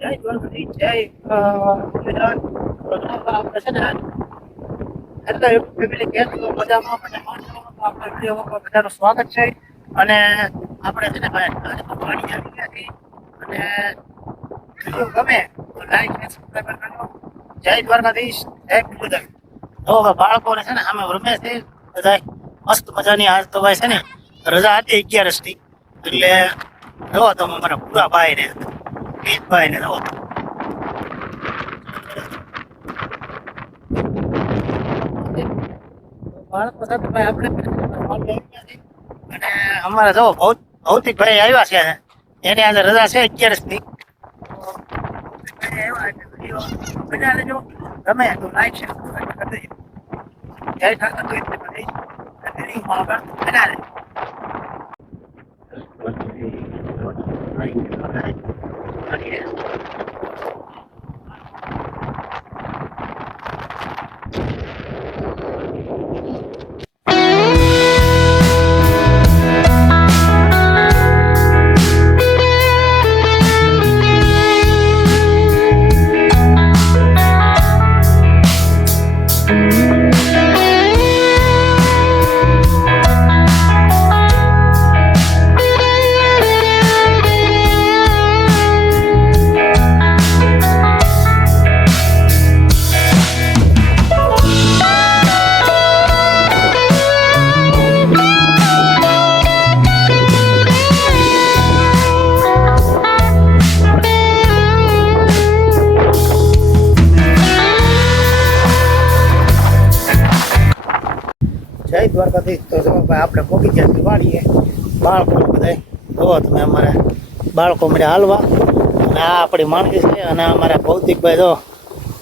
જય દ્વારકાધીશ, જય ગુજરાત. આપણે છે ને એટલે ફેમિલી કેમ છો? મજામાં આપણે વિડીયોમાં બધાનું સ્વાગત છે. અને આપણે છે ને ભાઈ આજે તો પાણી આવી ગયા છે. અને વિડીયો ગમે તો લાઈક અને સબસ્ક્રાઈબ કરજો. જય દ્વારકાધીશ, જય ગુજરાત. જો બાળકોને છે ને સામે રમે છે બધા મસ્ત મજાની. આજ તો ભાઈ છે ને રજા હતી 11 ની, એટલે જો તમે મારા પૂરા ભાઈ ને ભાઈ ને જો બાળકો સાથે ભાઈ આપણે અને અમારા જો ભૌતિક ભાઈ આવ્યા છે. એની આજે રજા છે 11 ની. મજા લેજો. ગમે તો લાઈક શેર કરી દેજો. જય ઠાકર તો એટલે બધી આગળ મજા લે. જય દ્વારકાધીશ. તો જો ભાઈ આપણે પહોંચી ગયા વાળીએ. બાળકો બધા જોવો તમે, અમારે બાળકો મને હાલવા. અને આ આપણી માણકી છે. અને અમારા ભૌતિકભાઈ જો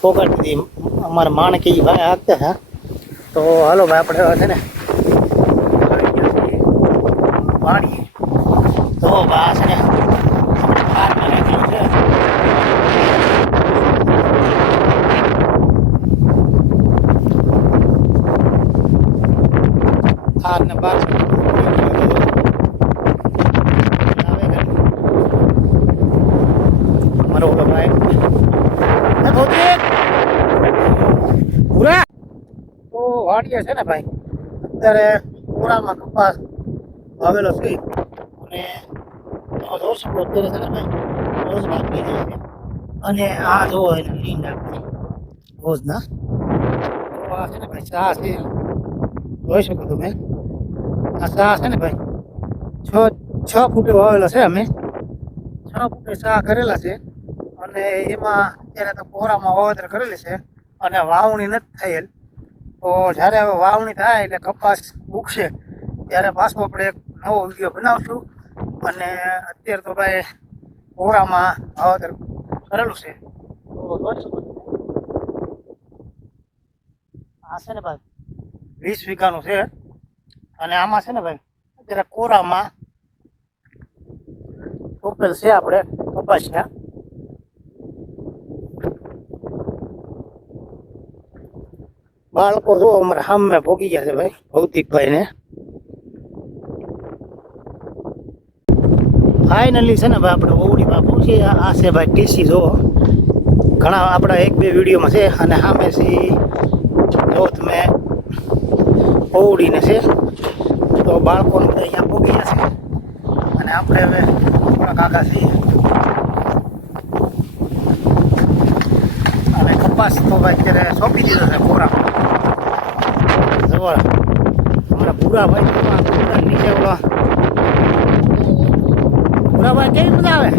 પોગાડતી અમારા માણકી ભાઈ હાંકતા હતા. તો હાલો ભાઈ આપણે છે ને વાળીએ. તો ભાઈ છે ને આપણે કારમાં રાખેલું છે. કાર ને બાર મારો ભાઈ પૂરા તો વાડીએ છે ને ભાઈ. અત્યારે પૂરામાં કપાસ વાવેલો છે. અને જોશ અત્યારે છે ને ભાઈ રોજ બાકી જાય છે. અને આ જોવો એને લીંડ આપી રોજના. તો આ છે ને ભાઈ ચા છે, જોઈ શકો તમે. આ ચા છે ને ભાઈ 6 ફૂટે વાવેલો છે. અમે 6 ફૂટે ચા કરેલા છે. અને એમાં અત્યારે તો કોરામાં વાવેતર કરેલી છે. અને વાવણી નથી થયેલ. તો જ્યારે હવે વાવણી થાય એટલે કપાસ ઉગશે ત્યારે પાછો આપણે એક નવો વિડીયો બનાવશું. અને અત્યારે તો ભાઈ કોરામાં વાવેતર કરેલું છે. તો જોઈ શકો છો. આ છે ને ભાઈ 20 વીઘાનું છે. અને આમાં છે ને ભાઈ અત્યારે કોરામાં રોપેલ છે આપણે કપાસિયા. બાળકો જો અમારે સામે ભોગી ગયા છે ભાઈ ભૌતિકભાઈ ને. ફાઇનલી છે ને ભાઈ આપણે ઓવડીમાં પહોંચી. આ છે ભાઈ ટીસી. જોવો ઘણા આપણા 1-2 વિડીયોમાં છે. અને સામે જો તમે ઓવડીને છે. તો બાળકોને બધા અહીંયા પહોંચી ગયા છે. અને આપણે હવે થોડાક આગા છીએ. અને કપાસ તો ભાઈ અત્યારે સોંપી દીધો છે કોરા. અમારા ભૂરા ભાઈ નીચે ઓલા ભૂરા ભાઈ કેવી મજા આવે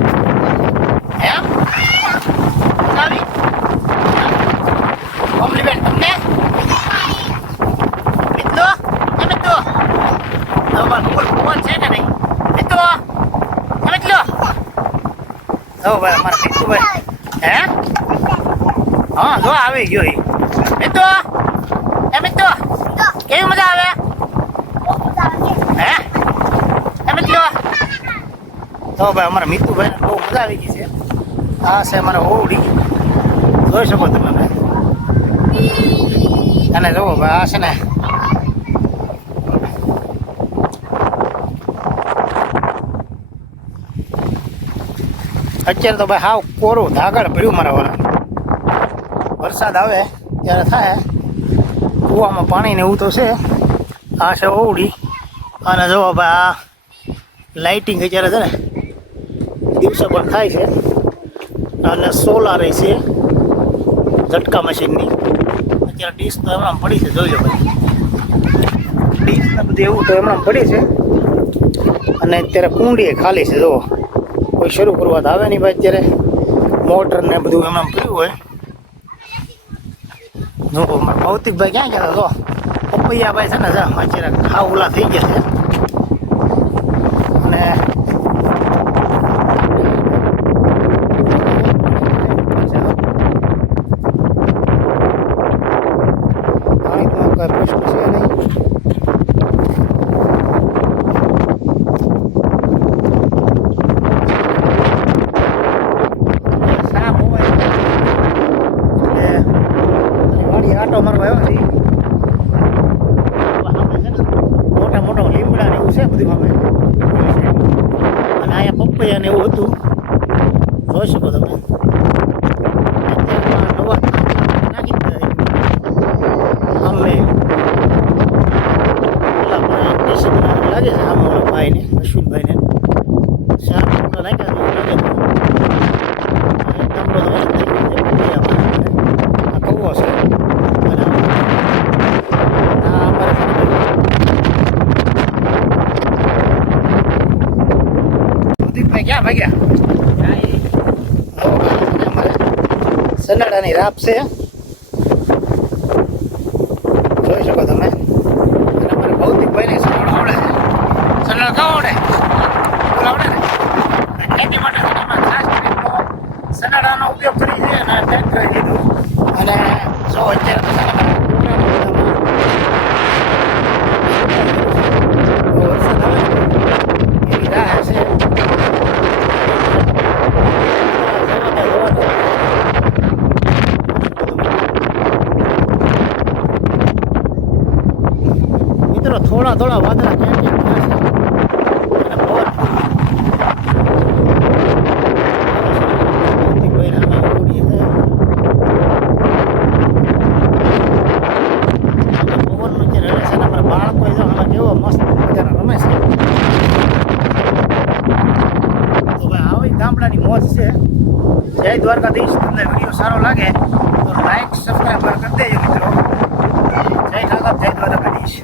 એમ આવી કોમ્પ્લિમેન્ટ તમને મિત્રો. મિત્રો ફોન છે કે નહીં મિત્રો? મિત્રો જો ભાઈ અમારા મિત્રુભાઈ હે હા જો આવી ગયો એ મિત્રો. એ મિત્રો કેવી મજા આવે હે એ મિત્રો? તો ભાઈ અમારા મિત્રુભાઈને બહુ મજા આવી ગઈ છે. આ છે અમારા ઓવડી, જોઈ શકો તમે ભાઈ. અને જુઓ ભાઈ આ છે ને અત્યારે તો ભાઈ હાવ કોરું ધાગડ પડ્યું મારા વાળા. વરસાદ આવે ત્યારે થાય. કૂવામાં પાણી ને એવું તો છે. આ છે ઓવડી. અને જો ભાઈ આ લાઇટિંગ અત્યારે છે ને દિવસે પણ થાય છે. અને સોલાર છે ઝટકા મશીનની. અત્યારે ડીશ તો એમણામ પડી છે, જોઈ લો ભાઈ. ડીશ ને બધું એવું તો એમણામ પડી છે. અને અત્યારે કુંડી ખાલી છે. જો કોઈ શરૂ કરવા તો આવે નહીં ભાઈ. અત્યારે મોટર ને બધું એમણામ પડ્યું હોય. જો ભૌતિકભાઈ ક્યાં ગયા તો પપૈયા ભાઈ છે ને અત્યારે ખાવ ઓલા થઈ ગયા છે. અને પ્રશ્ન છે નહીં. સાફ હોય એટલે વાડી આટો મારવા આવ્યો છે. મોટા મોટા લીમડા ને એવું છે બધું અમે. અને અહીંયા પપૈયા ને એવું હતું, જોઈ શકો તમે. નવા નાખી અમે લાગે છે આમ ભાઈને અશ્વિનભાઈને ચાર મોટા નાખ્યા લાગે છે. એકદમ બધો કૌવો છે. અને આ અમારે પ્રદીપભાઈ ક્યાં ભાગ્યા? અમારે સનાડાની રાપ છે, જોઈ શકો તમે. અને અમારે ભૌતિકભાઈને સનાડો આવડે છે. સનાડો ખાવ આવડે? આવડે ને? ખેતી માટે ખાસ કરીને સનાડાનો ઉપયોગ કરી છે અને ટ્રેક્ટર લીધું. અને જો અત્યારે તો વરસાદ આવે એવી રાહ છે. મિત્રો થોડા થોડા વાદળા ક્યાં ક્યાં થાય છે. અને પવન કેવો મસ્ત મજાનો રમે છે. તો ભાઈ આવી ગામડાની મોજ છે. જય દ્વારકાધીશ. તમને વિડીયો સારો લાગે તો લાઈક સબસ્ક્રાઈબ કરી દેજો મિત્રો. જય ઠાકર, જય દ્વારકાધીશ.